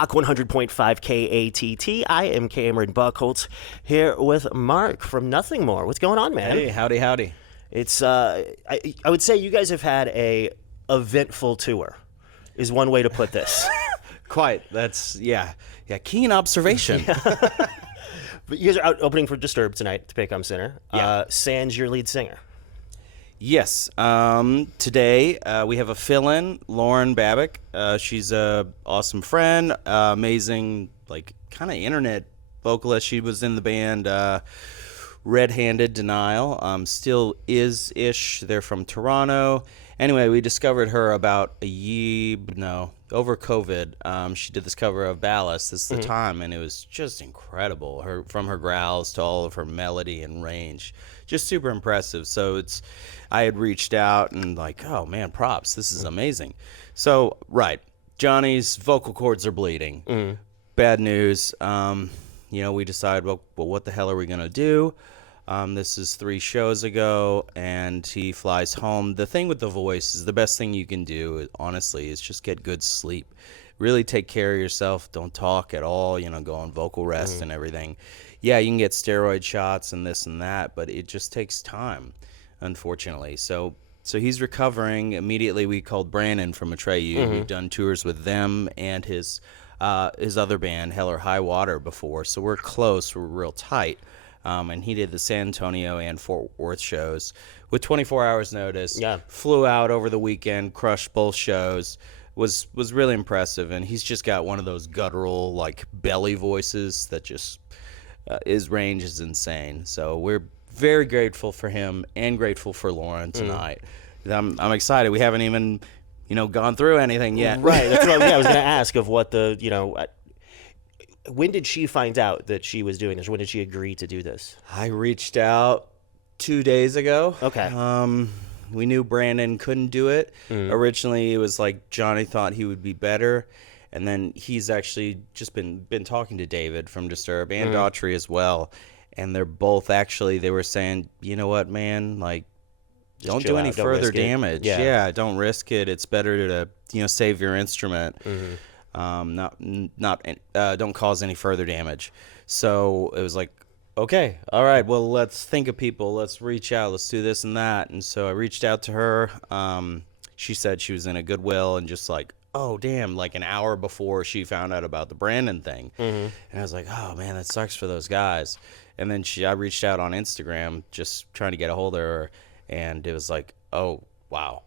Rock 100.5 KATT. I am Cameron Buchholtz here with Mark from Nothing More. What's going on, man? Hey, howdy. It's I would say you guys have had a eventful tour, is one way to put this. Quite. That's keen observation. But you guys are out opening for Disturbed tonight at the Paycom Center. Yeah. Sans your lead singer. Yes. Today we have a fill-in, Lauren Babick. She's a awesome friend, amazing, like kind of internet vocalist. She was in the band Red Handed Denial. Still is-ish. They're from Toronto. Anyway, we discovered her about over COVID. She did this cover of Ballast. This is the time, and it was just incredible. From her growls to all of her melody and range, just super impressive. So I had reached out and like, oh man, props. This is amazing. So Johnny's vocal cords are bleeding. Bad news. We decided, well, what the hell are we gonna do? This is 3 shows ago, and he flies home. The thing with the voice is the best thing you can do, honestly, is just get good sleep. Really take care of yourself. Don't talk at all, go on vocal rest and everything. Yeah, you can get steroid shots and this and that, but it just takes time, unfortunately. So he's recovering. Immediately we called Brandon from Atreyu. We've done tours with them and his other band, Hell or High Water, before. So we're close. We're real tight. And he did the San Antonio and Fort Worth shows with 24 hours notice. Yeah. Flew out over the weekend, crushed both shows. Was really impressive, and he's just got one of those guttural, like, belly voices that just his range is insane. So we're very grateful for him and grateful for Lauren tonight. I'm excited. We haven't even gone through anything yet. Right. That's what I was going to ask of what when did she find out that she was doing this? When did she agree to do this? I reached out 2 days ago. Okay. We knew Brandon couldn't do it. Originally, it was like Johnny thought he would be better. And then he's actually just been talking to David from Disturbed and Daughtry as well. And they're both they were saying, you know what, man, like, Just don't chill do any out, don't further risk it. damage. Yeah. Don't risk it. It's better to, save your instrument. Don't cause any further damage. So it was like, okay, all right, well, let's think of people. Let's reach out. Let's do this and that. And so I reached out to her. She said she was in a Goodwill and just like, oh, damn, like an hour before she found out about the Brandon thing. And I was like, oh, man, that sucks for those guys. And then I reached out on Instagram just trying to get a hold of her. And it was like, oh, wow.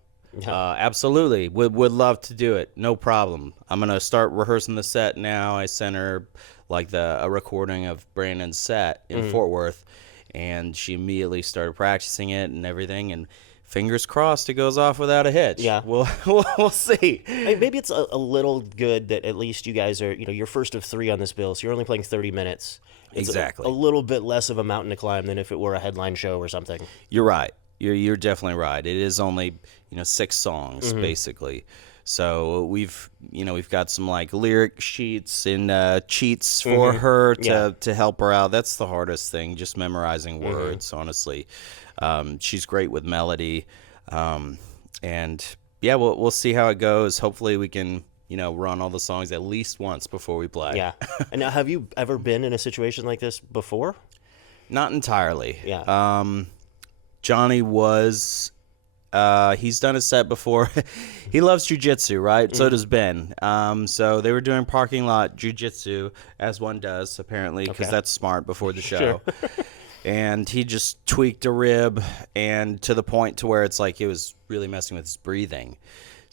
Absolutely. Would love to do it. No problem. I'm going to start rehearsing the set now. I sent her like a recording of Brandon's set in Fort Worth, and she immediately started practicing it and everything, and fingers crossed it goes off without a hitch. Yeah. We'll see. Maybe it's a little good that at least you guys are, you're first of 3 on this bill, so you're only playing 30 minutes. It's Exactly. a little bit less of a mountain to climb than if it were a headline show or something. You're right. You're definitely right. It is only 6 songs basically. So we've got some like lyric sheets and cheats for her to help her out. That's the hardest thing, just memorizing words. Honestly, she's great with melody, and yeah, we'll see how it goes. Hopefully, we can run all the songs at least once before we play. Yeah. And now, have you ever been in a situation like this before? Not entirely. Yeah. Johnny was. He's done a set before. He loves jiu-jitsu, right? So does Ben. So they were doing parking lot jiu-jitsu, as one does, apparently, because that's smart before the show. And he just tweaked a rib, and to the point to where it's like it was really messing with his breathing.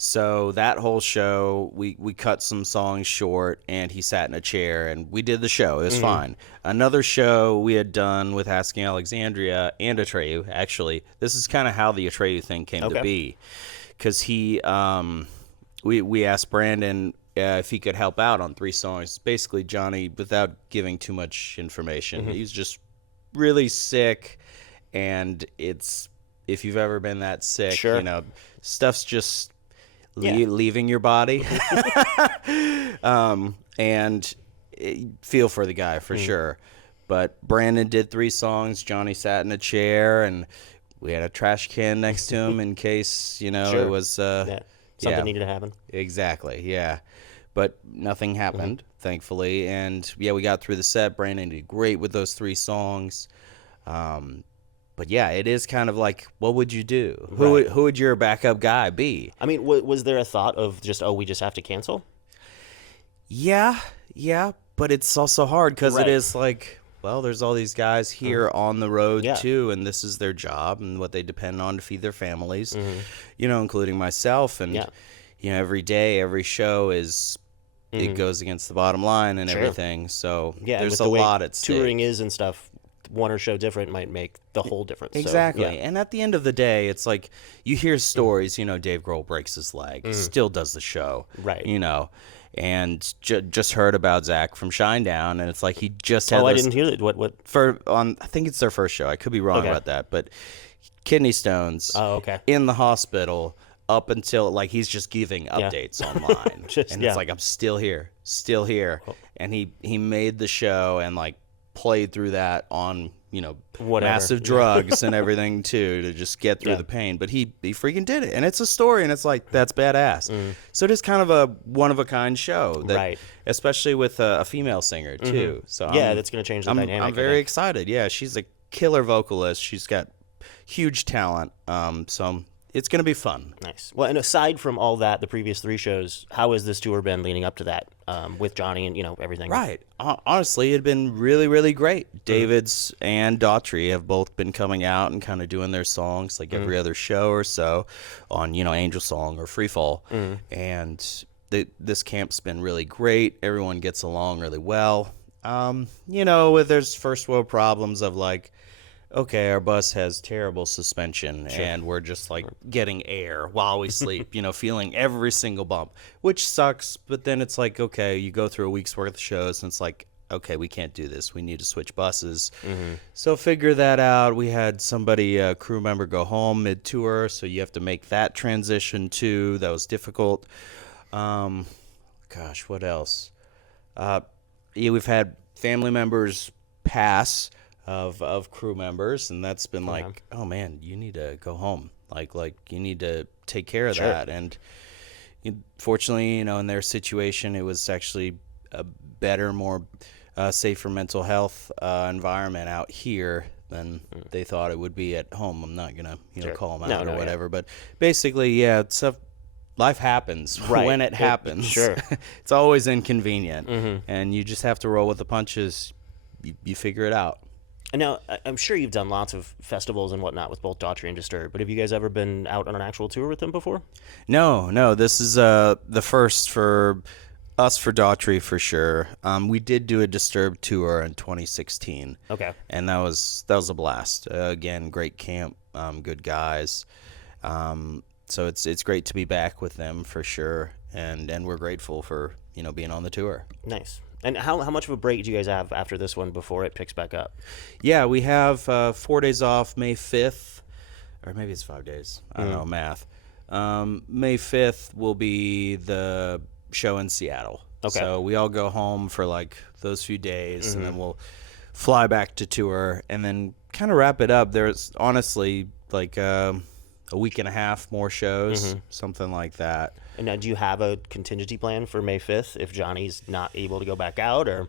So that whole show, we cut some songs short, and he sat in a chair, and we did the show. It was fine. Another show we had done with Asking Alexandria and Atreyu, actually. This is kind of how the Atreyu thing came to be. Because we asked Brandon if he could help out on 3 songs. Basically, Johnny, without giving too much information, he's just really sick, and it's, if you've ever been that sick, stuff's just... leaving your body. And feel for the guy for sure. But Brandon did 3 songs. Johnny sat in a chair, and we had a trash can next to him in case, it was... Something needed to happen. Exactly, yeah. But nothing happened, thankfully. And yeah, we got through the set. Brandon did great with those 3 songs. But yeah, it is kind of like, what would you do? Right. Who would your backup guy be? I mean, was there a thought of just, we just have to cancel? Yeah, but it's also hard because Right. it is like, well, there's all these guys here on the road Yeah. too, and this is their job and what they depend on to feed their families, including myself. And, Yeah. Every day, every show is, it goes against the bottom line and Sure. everything. So Yeah, and there's with a the way lot at stake. touring is and stuff, one or show different might make the whole difference. So, Exactly. yeah. And at the end of the day, it's like you hear stories, Dave Grohl breaks his leg, still does the show. Right. And just heard about Zach from Shinedown, and it's like he just had I those didn't hear that. What? I think it's their first show. I could be wrong Okay. about that, but kidney stones Oh, okay. in the hospital up until like he's just giving updates online. And it's like, I'm still here. And he made the show and like played through that on, Whatever. massive drugs and everything too to just get through the pain. But he freaking did it. And it's a story, and it's like, that's badass. So it is kind of a one of a kind show, that, Right. especially with a female singer too. So Yeah, that's going to change the dynamic. I'm very excited. Yeah, she's a killer vocalist. She's got huge talent. So it's going to be fun. Nice. Well, and aside from all that, the previous 3 shows, how has this tour been leading up to that, with Johnny and everything? Right. Honestly, it'd been really, really great. David's and Daughtry have both been coming out and kind of doing their songs like every other show or so on, Angel Song or Free Fall. And this camp's been really great. Everyone gets along really well. There's first world problems of like, okay, our bus has terrible suspension, and we're just like getting air while we sleep, feeling every single bump, which sucks. But then it's like, okay, you go through a week's worth of shows, and it's like, okay, we can't do this. We need to switch buses. So figure that out. We had somebody, a crew member, go home mid-tour, so you have to make that transition too. That was difficult. Gosh, what else? We've had family members pass of crew members, and that's been like, oh man, you need to go home. Like you need to take care of that. And fortunately, in their situation, it was actually a better, more safer mental health environment out here than they thought it would be at home. I'm not gonna call them out or whatever, but basically, stuff. Life happens when it happens. Sure. It's always inconvenient, and you just have to roll with the punches. You figure it out. And now, I'm sure you've done lots of festivals and whatnot with both Daughtry and Disturbed, but have you guys ever been out on an actual tour with them before? No. This is the first for us, for Daughtry, for sure. We did do a Disturbed tour in 2016. Okay. And that was a blast. Again, great camp, good guys. So it's great to be back with them for sure, and we're grateful for being on the tour. Nice. And how much of a break do you guys have after this one before it picks back up? Yeah, we have 4 days off, May 5th, or maybe it's 5 days. I don't know, math. May 5th will be the show in Seattle. Okay. So we all go home for like those few days, and then we'll fly back to tour, and then kind of wrap it up. There's honestly like a week and a half more shows, something like that. And now, do you have a contingency plan for May 5th if Johnny's not able to go back out, or?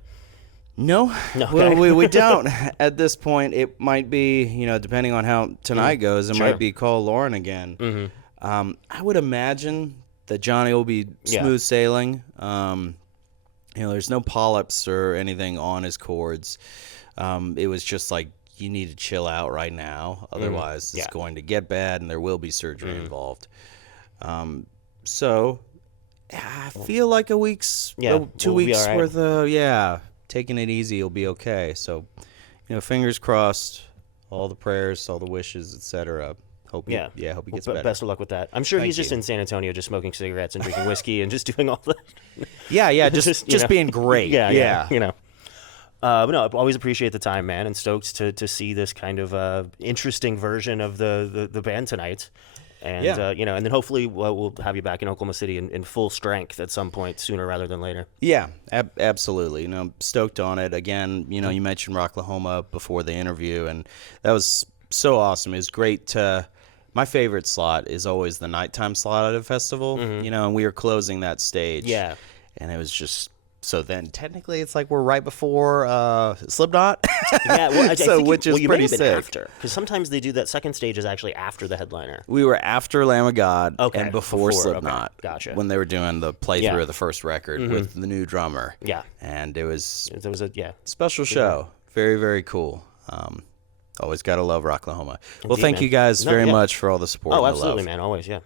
No, Okay. we don't. At this point, it might be, depending on how tonight goes, it might be call Lauren again. I would imagine that Johnny will be smooth sailing. There's no polyps or anything on his cords. It was just like, you need to chill out right now. Otherwise, it's going to get bad, and there will be surgery involved. So I feel like a week's, 2 we'll weeks be all right. worth of, taking it easy, you'll be okay. So, fingers crossed, all the prayers, all the wishes, etc. Hope he gets better. Best of luck with that. I'm sure he's Thank just you. in San Antonio, just smoking cigarettes and drinking whiskey and just doing all that. Just being great. Yeah. But no, I always appreciate the time, man, and stoked to see this kind of interesting version of the band tonight. And, and then hopefully we'll have you back in Oklahoma City in full strength at some point sooner rather than later. Yeah, absolutely. Stoked on it. Again, you mentioned Rocklahoma before the interview, and that was so awesome. It was great. My favorite slot is always the nighttime slot at a festival, and we were closing that stage. Yeah. And it was just So then technically it's like we're right before Slipknot. Yeah, well, I So think which is you pretty may have been sick. after, because sometimes they do that second stage is actually after the headliner. We were after Lamb of God Okay, and before okay, Slipknot. gotcha. When they were doing the playthrough Yeah. of the first record with the new drummer. Yeah. And it was There was a special show. Very, very cool. Always got to love Rocklahoma. Well, Indeed, thank man. you guys No, very yeah. much for all the support Oh, and the absolutely, love. man. Always, yeah.